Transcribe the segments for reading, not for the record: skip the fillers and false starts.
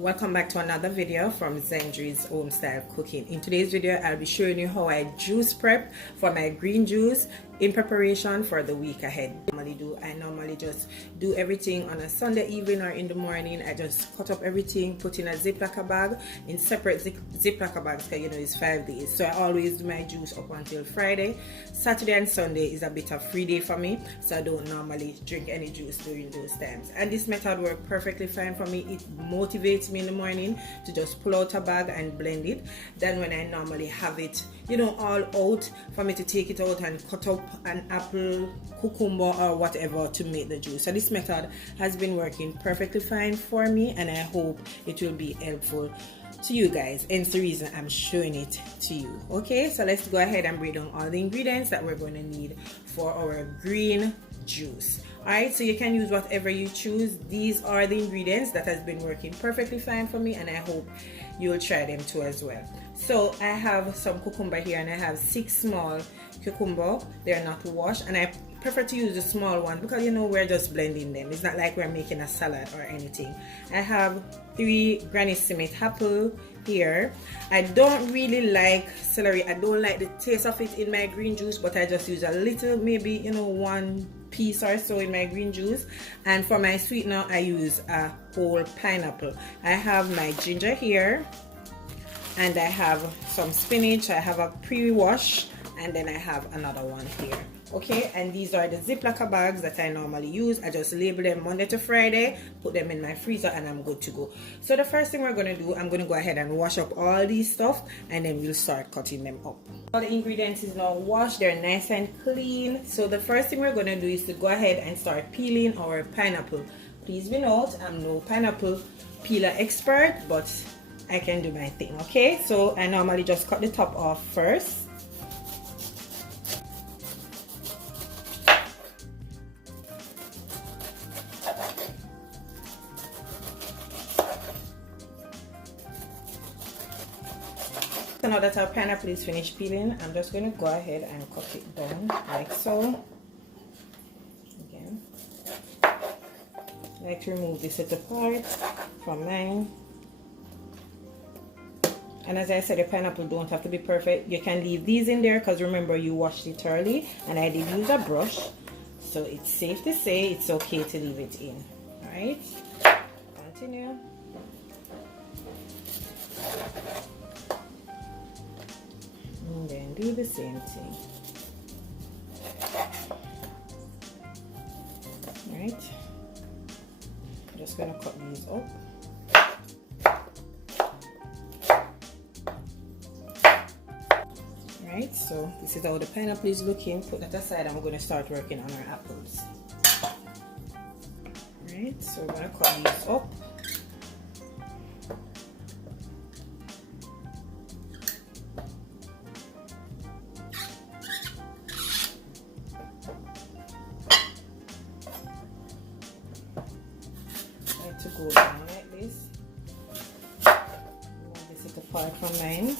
Welcome back to another video from Zendri's Home Style Cooking. In today's video, I'll be showing you how I juice prep for my green juice in preparation for the week ahead. I normally just do everything on a Sunday evening or in the morning. I just cut up everything, put in a Ziploc bag, in separate Ziploc bags, because you know it's 5 days. So I always do my juice up until Friday. Saturday and Sunday is a bit of free day for me, so I don't normally drink any juice during those times. And this method works perfectly fine for me. It motivates me in the morning to just pull out a bag and blend it. Then when I normally have it, you know, all out, for me to take it out and cut up an apple, cucumber or whatever to make the juice. So this method has been working perfectly fine for me, and I hope it will be helpful to you guys, and it's the reason I'm showing it to you. Okay, so let's go ahead and break down all the ingredients that we're going to need for our green juice. Alright, so you can use whatever you choose. These are the ingredients that has been working perfectly fine for me, and I hope you'll try them too as well. So I have some cucumber here, and I have 6 small cucumber. They're not washed, and I prefer to use the small one because you know we're just blending them. It's not like we're making a salad or anything. I have 3 Granny Smith apple here. I don't really like celery. I don't like the taste of it in my green juice, but I just use a little, maybe, you know, 1 piece or so in my green juice. And for my sweetener, I use a whole pineapple. I have my ginger here, and I have some spinach. I have a pre-wash, and then I have another one here. Okay, and these are the Ziploc bags that I normally use. I just label them Monday to Friday, put them in my freezer, and I'm good to go. So the first thing we're going to do, I'm going to go ahead and wash up all these stuff, and then we'll start cutting them up. All the ingredients is now washed. They're nice and clean. So the first thing we're going to do is to go ahead and start peeling our pineapple. Please be note, I'm no pineapple peeler expert, but I can do my thing. Okay, so I normally just cut the top off first. So now that our pineapple is finished peeling, I'm just going to go ahead and cut it down like so. Again, I like to remove this little part from mine. And as I said, the pineapple don't have to be perfect. You can leave these in there because remember you washed it early, and I did use a brush, so it's safe to say it's okay to leave it in. Alright, continue. And then do the same thing. Alright, I'm just gonna cut these up. Alright, so this is how the pineapple is looking. Put that aside, I'm going to start working on our apples. Alright, so we're going to cut these up. To go down like this. This is the part from mine.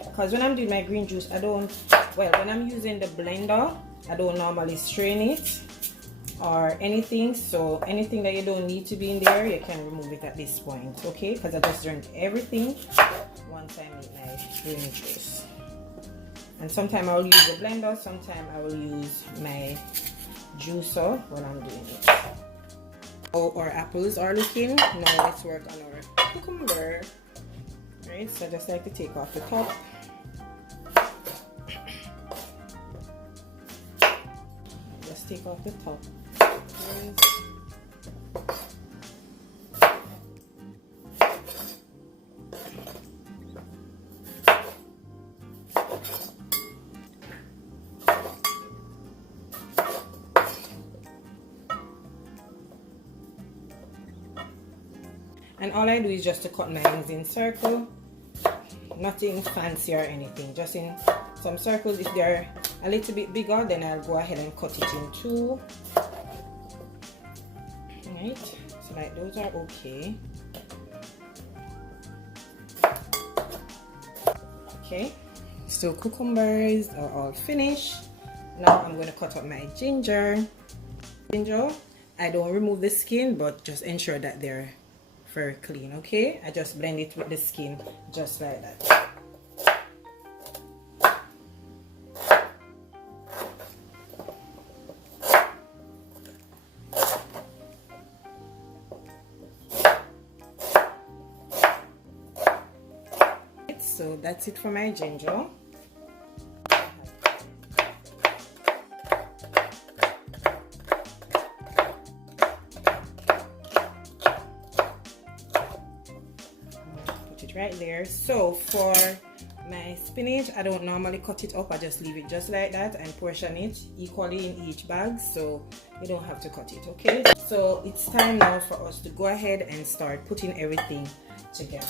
Because when I'm doing my green juice, when I'm using the blender, I don't normally strain it or anything. So anything that you don't need to be in there, you can remove it at this point, okay? Because I just drink everything once I make my green juice. And sometimes I will use the blender, sometimes I will use my juicer when I'm doing it. Oh, our apples are looking. Now let's work on our cucumber. Right, so I just like to take off the top. Just take off the top. And all I do is just to cut my ends in circle. Nothing fancy or anything, just in some circles. If they're a little bit bigger, then I'll go ahead and cut it in 2. Alright, so like those are okay. Okay, so cucumbers are all finished. Now I'm going to cut up my ginger. I don't remove the skin, but just ensure that they're very clean. Okay, I just blend it with the skin just like that. So that's it for my ginger. Put it right there. So for my spinach, I don't normally cut it up. I just leave it just like that and portion it equally in each bag, so you don't have to cut it. Okay, so it's time now for us to go ahead and start putting everything together.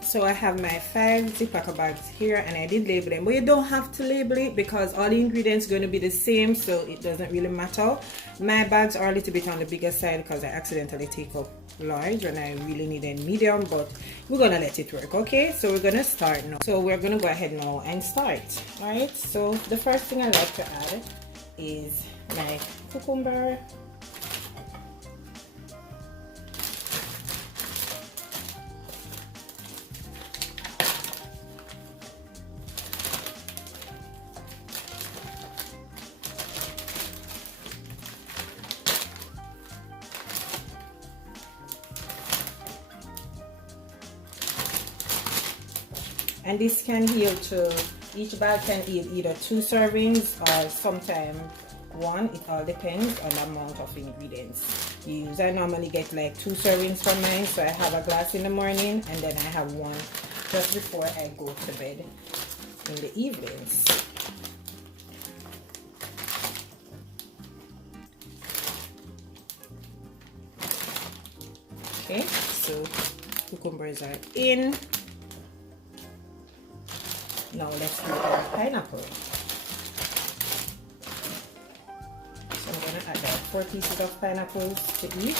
So I have my 5 Ziploc bags here, and I did label them, but you don't have to label it because all the ingredients are going to be the same, so it doesn't really matter. My bags are a little bit on the bigger side because I accidentally take up large when I really need a medium, but we're gonna let it work. Okay, so we're gonna start now. So we're gonna go ahead now and start. All right, so the first thing I like to add is my cucumber. And this can yield to, each bag can yield either 2 servings or sometimes 1. It all depends on the amount of ingredients you use. I normally get like 2 servings from mine, so I have a glass in the morning and then I have 1 just before I go to bed in the evenings. Okay, so cucumbers are in. Now let's do our pineapple. So I'm going to add about 4 pieces of pineapples to each.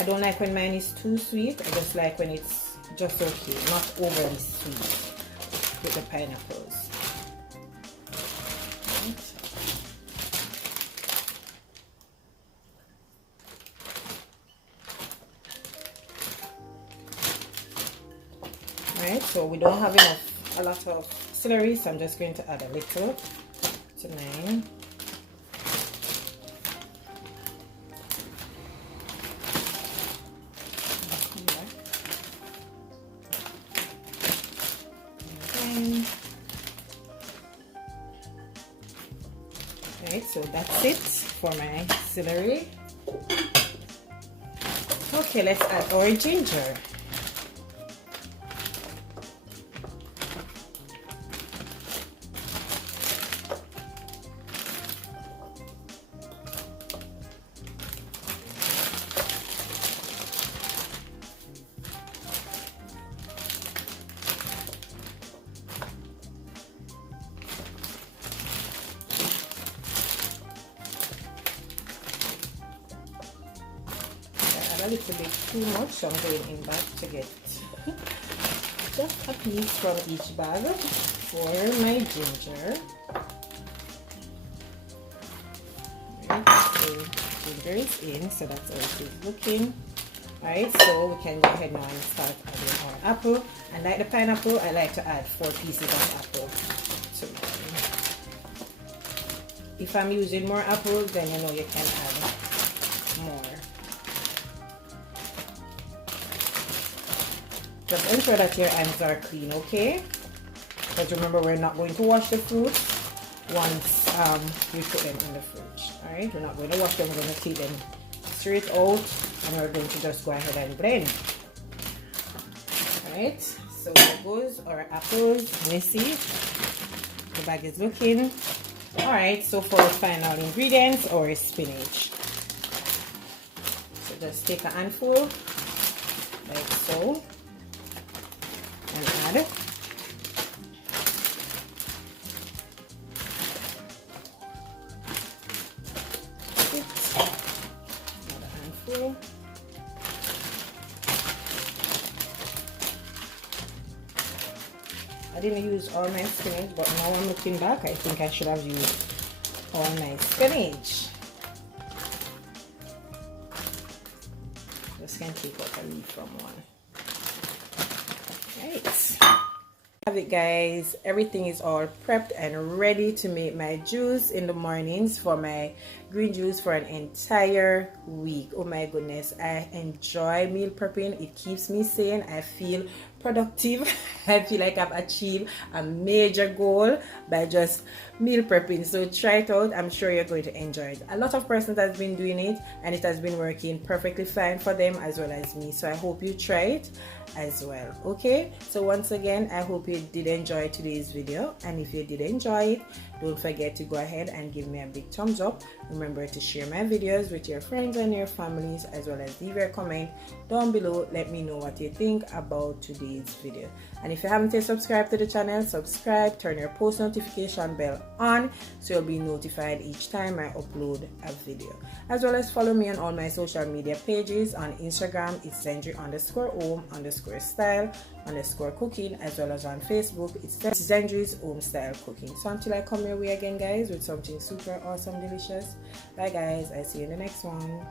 I don't like when mine is too sweet. I just like when it's just okay, not overly sweet with the pineapples. Right, so we don't have a lot of celery, so I'm just going to add a little to mine. Right, so that's it for my celery. Okay, let's add our ginger. A little bit too much, so I'm going in back to get just a piece from each bag for my ginger. Right, so ginger is in, so that's how it is looking. Alright, so we can go ahead now and start adding our apple. And like the pineapple, I like to add 4 pieces of apple to mine. If I'm using more apples, then you know you can add more. Just ensure that your hands are clean, okay? Because remember, we're not going to wash the fruits once we put them in the fridge. Alright, we're not going to wash them, we're going to take them straight out and we're going to just go ahead and blend. Alright, so there goes our apples. Messy. The bag is looking. Alright, so for the final ingredients, our spinach. So just take a handful, like so. And add it. Another handful. I didn't use all my spinach, but now I'm looking back, I think I should have used all my spinach. Just can take out a leaf from one. Right. Have it, guys. Everything is all prepped and ready to make my juice in the mornings for my green juice for an entire week. Oh my goodness, I enjoy meal prepping. It keeps me sane. I feel productive. I feel like I've achieved a major goal by just meal prepping. So try it out. I'm sure you're going to enjoy it. A lot of persons have been doing it and it has been working perfectly fine for them as well as me. So I hope you try it as well. Okay, so once again, I hope you did enjoy today's video, and if you did enjoy it, don't forget to go ahead and give me a big thumbs up. Remember to share my videos with your friends and your families, as well as leave your comment down below. Let me know what you think about today's video, and if you haven't yet subscribed to the channel, subscribe, turn your post notification bell on so you'll be notified each time I upload a video, as well as follow me on all my social media pages. On Instagram, it's Zendry_home_style_cooking, as well as on Facebook, it's Zendry's Home Style Cooking. So until I come your way again, guys, with something super awesome delicious, bye guys, I see you in the next one.